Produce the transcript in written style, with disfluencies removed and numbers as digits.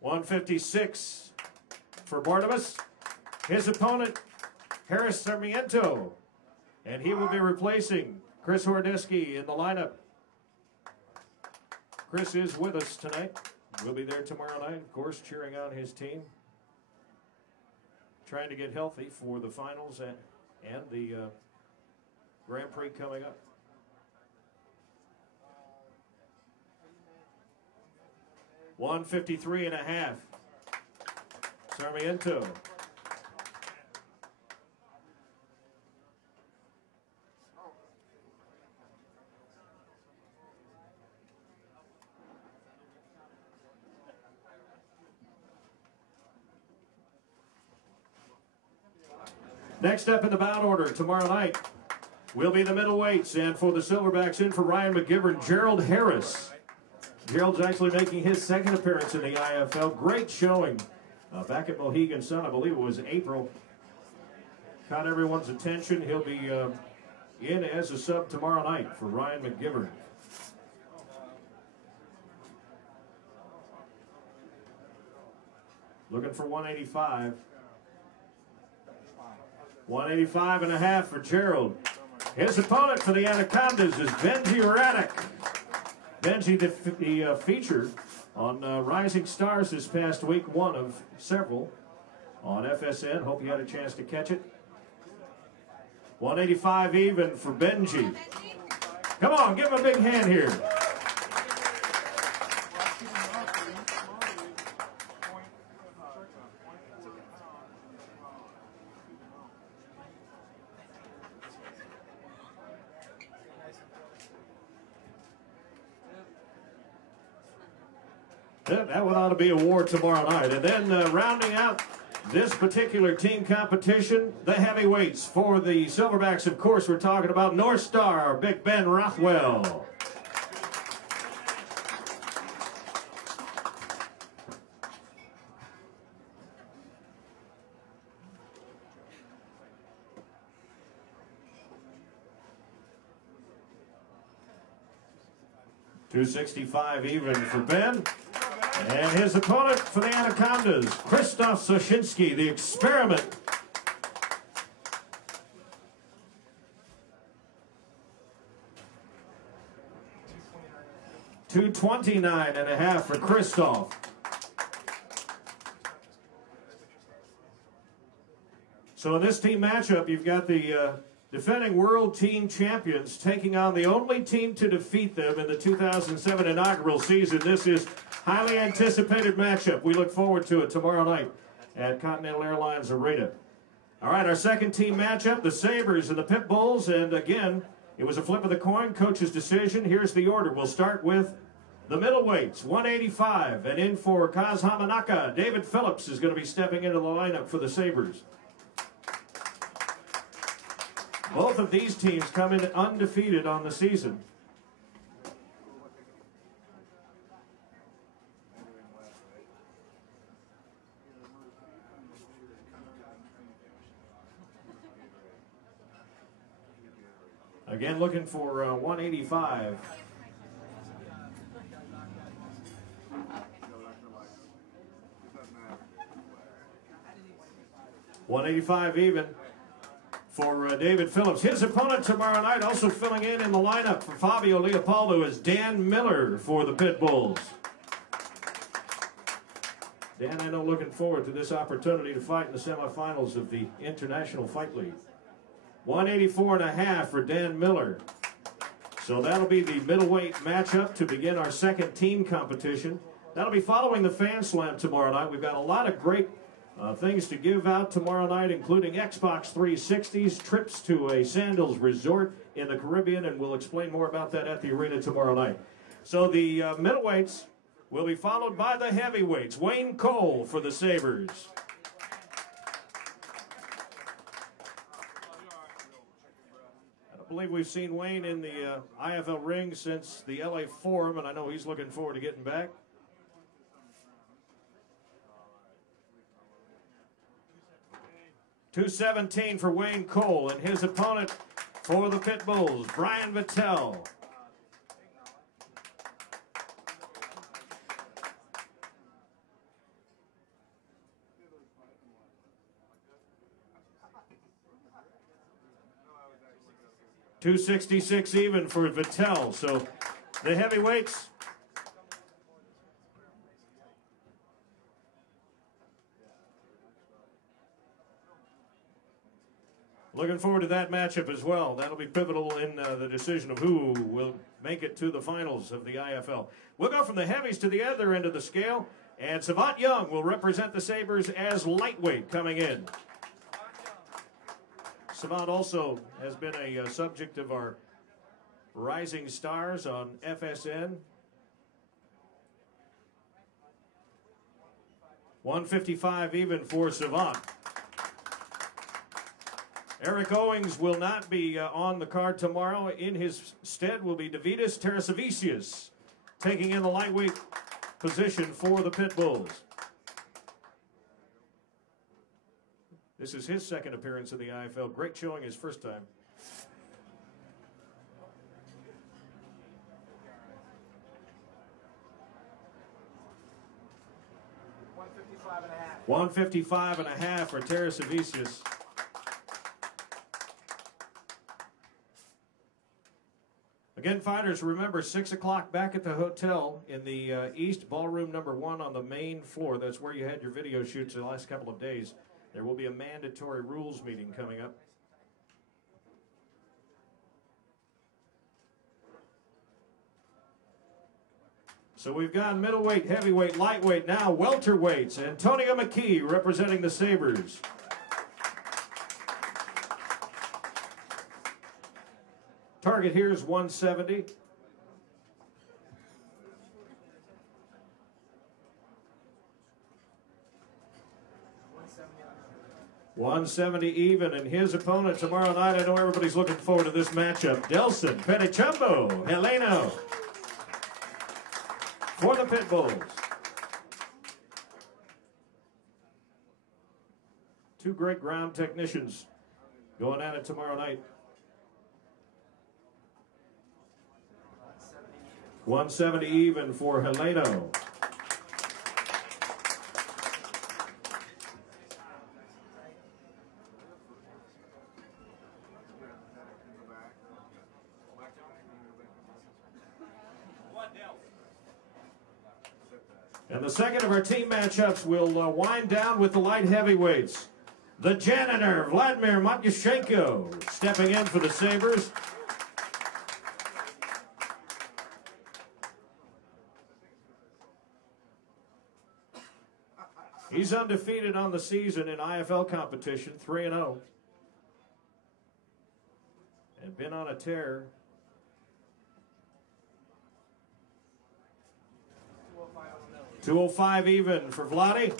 156 for Barnabas. His opponent, Harris Sarmiento, and he will be replacing Chris Hordesky in the lineup. Chris is with us tonight. We'll be there tomorrow night, of course, cheering on his team. Trying to get healthy for the finals and the Grand Prix coming up. $153.5. Sarmiento. Next up in the bout order tomorrow night will be the middleweights, and for the Silverbacks, in for Ryan McGivern, Gerald Harris. Gerald's actually making his second appearance in the IFL. Great showing back at Mohegan Sun, I believe it was April. Caught everyone's attention. He'll be in as a sub tomorrow night for Ryan McGivern. Looking for 185. 185.5 for Gerald. His opponent for the Anacondas is Benji Raddick. Benji, the feature on Rising Stars this past week, one of several on FSN. Hope you had a chance to catch it. 185 even for Benji. Come on, give him a big hand here. That one ought to be a war tomorrow night. And then rounding out this particular team competition, the heavyweights. For the Silverbacks, of course, we're talking about North Star, Big Ben Rothwell. $265 even for Ben. And his opponent for the Anacondas, Krzysztof Soshinski, the experiment. $229.5 for Krzysztof. So in this team matchup, you've got the defending world team champions taking on the only team to defeat them in the 2007 inaugural season. This is highly anticipated matchup. We look forward to it tomorrow night at Continental Airlines Arena. All right, our second team matchup, the Sabres and the Pit Bulls. And again, it was a flip of the coin, coach's decision. Here's the order. We'll start with the middleweights, 185. And in for Kaz Hamanaka, David Phillips is going to be stepping into the lineup for the Sabres. Both of these teams come in undefeated on the season. Again, looking for 185. $185 even for David Phillips. His opponent tomorrow night, also filling in the lineup for Fabio Leopoldo, is Dan Miller for the Pit Bulls. Dan, I know, looking forward to this opportunity to fight in the semifinals of the International Fight League. 184.5 for Dan Miller. So that'll be the middleweight matchup to begin our second team competition. That'll be following the Fan Slam tomorrow night. We've got a lot of great things to give out tomorrow night, including Xbox 360s, trips to a Sandals resort in the Caribbean, and we'll explain more about that at the arena tomorrow night. So the middleweights will be followed by the heavyweights. Wayne Cole for the Sabres. I believe we've seen Wayne in the IFL ring since the LA Forum, and I know he's looking forward to getting back. $217 for Wayne Cole, and his opponent for the Pit Bulls, Brian Vittel. 266 even for Vittel. So the heavyweights. Looking forward to that matchup as well. That'll be pivotal in the decision of who will make it to the finals of the IFL. We'll go from the heavies to the other end of the scale, and Savant Young will represent the Sabres as lightweight coming in. Savant also has been a subject of our Rising Stars on FSN. 155 even for Savant. Eric Owings will not be on the card tomorrow. In his stead will be Davidis Tarasavicius, taking in the lightweight position for the Pit Bulls. This is his second appearance in the IFL. Great showing his first time. $155.5 for Tarasavicius. Again, fighters, remember 6 o'clock back at the hotel in the East Ballroom number 1 on the main floor. That's where you had your video shoots the last couple of days. There will be a mandatory rules meeting coming up. So we've got middleweight, heavyweight, lightweight, now welterweights. Antonio McKee representing the Sabres. Target here is 170. $170 even, and his opponent tomorrow night. I know everybody's looking forward to this matchup. Delson Petichumbo Heleno for the Pit Bulls. Two great ground technicians going at it tomorrow night. 170 even for Heleno. And the second of our team matchups will wind down with the light heavyweights. The janitor, Vladimir Matyushenko, stepping in for the Sabres. He's undefeated on the season in IFL competition, 3-0. And been on a tear. $205 even for Vladdy.